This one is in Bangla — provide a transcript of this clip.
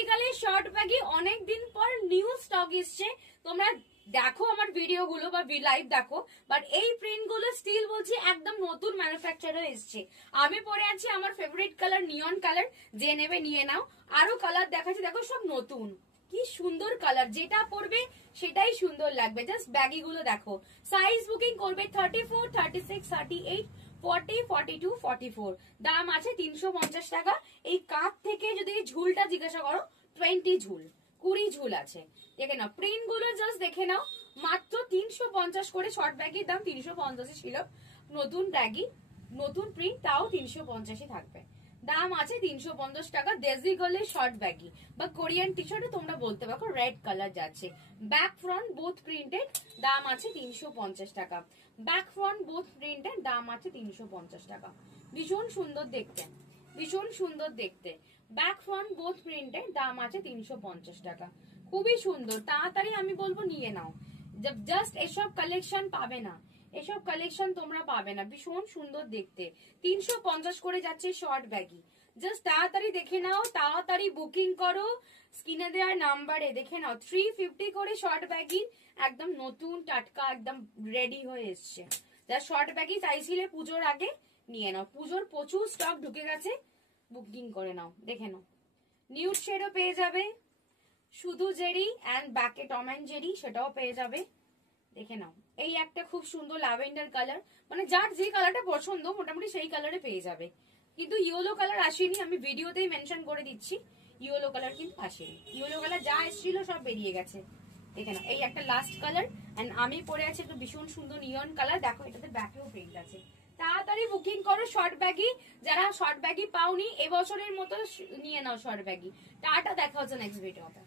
বেসিক্যালি শর্ট ব্যাগই অনেকদিন পর নিউ স্টক এসছে। তোমরা দেখো আমার ভিডিও গুলো বা লাইভ দেখো, বাট এই প্রিন্ট গুলো স্টিল বলছি একদম নতুন ম্যানুফ্যাকচারার এসছে। আমি পরে আছি আমার ফেভারিট কালার নিয়ন কালার, যে নেবে নিয়ে নাও। আরো কালার দেখাচ্ছি, দেখো সব নতুন, কি সুন্দর কালার, যেটা পরবে সেটাই সুন্দর লাগবে। জাস্ট ব্যাগি গুলো দেখো। সাইজ বুকিং করবে 34, 36, 38, 40, 42, 44। দাম আছে 350 টাকা। এই কাপ থেকে যদি ঝুলটা জিজ্ঞাসা করো 20 ঝুল, 20 ঝুল আছে। দেখে নাও প্রিন্ট গুলো, জাস্ট দেখে নাও। মাত্র 350 করে। শর্ট ব্যাগের দাম 350 ছিল, নতুন ব্যাগি নতুন প্রিন্ট তাও 350 থাকবে। দাম আছে 350 টাকা। দেশি গলে শর্ট ব্যাগি বা কোরিয়ান টি শার্টে তোমরা বলতে পারো, রেড কালার যাচ্ছে। ব্যাক ফ্রন্ট বোথ প্রিন্টেড, দাম আছে 350 টাকা। ব্যাক ফ্রন্ট বোথ প্রিন্টেড, দাম আছে 350 টাকা। ভীষণ সুন্দর দেখতে, ভীষণ সুন্দর দেখতে। ব্যাক ফ্রন্ট বোথ প্রিন্টেড, দাম আছে 350 টাকা। খুবই সুন্দর, তাড়াতাড়ি আমি বলবো নিয়ে নাও। জাস্ট এসব কালেকশন পাবে না, এসব কালেকশন তোমরা পাবে না। ভীষণ সুন্দর দেখতে। 350 করে যাচ্ছে শর্ট ব্যাগি। জাস্ট তাড়াতাড়ি দেখে নাও, তাড়াতাড়ি বুকিং করো। স্ক্রিনে দেওয়ার নাম্বারে দেখে নাও। 350 করে শর্ট ব্যাগি, একদম নতুন টাটকা, একদম রেডি হয়ে এসছে। যা শর্ট ব্যাগি চাইছিলে পুজোর আগে, নিয়ে নাও। পুজোর প্রচুর স্টক ঢুকে গেছে, বুকিং করে নাও। দেখে নাও, নিউড শেডও পেয়ে যাবে, শুধু জেরি অ্যান্ড ব্যাকে টম অ্যান্ড জেরি, সেটাও পেয়ে যাবে। দেখে নাও, এই একটা খুব সুন্দর ল্যাভেন্ডার কালার, মানে যার যে কালারটা পছন্দ মোটামুটি সেই কালারে পেয়ে যাবে। কিন্তু ইয়েলো কালার আসেনি, আমি ভিডিওতেই মেনশন করে দিচ্ছি, ইয়েলো কালার কিন্তু আসেনি। ইয়েলো কালার যা এসেছিল সব বেরিয়ে গেছে। দেখে নাও, এই একটা লাস্ট কালার। এন্ড আমি পরে আছি একটা ভীষণ সুন্দর নিয়ন কালার। দেখো এটাতে ব্যাকেও প্রিন্ট আছে। তাড়াতাড়ি বুকিং করো শর্ট ব্যাগি। যারা শর্ট ব্যাগি পাওনি এবছরের মতো নিয়ে নাও শর্ট ব্যাগি। টাটা, দেখা হচ্ছে নেক্সট ভিডিওতে।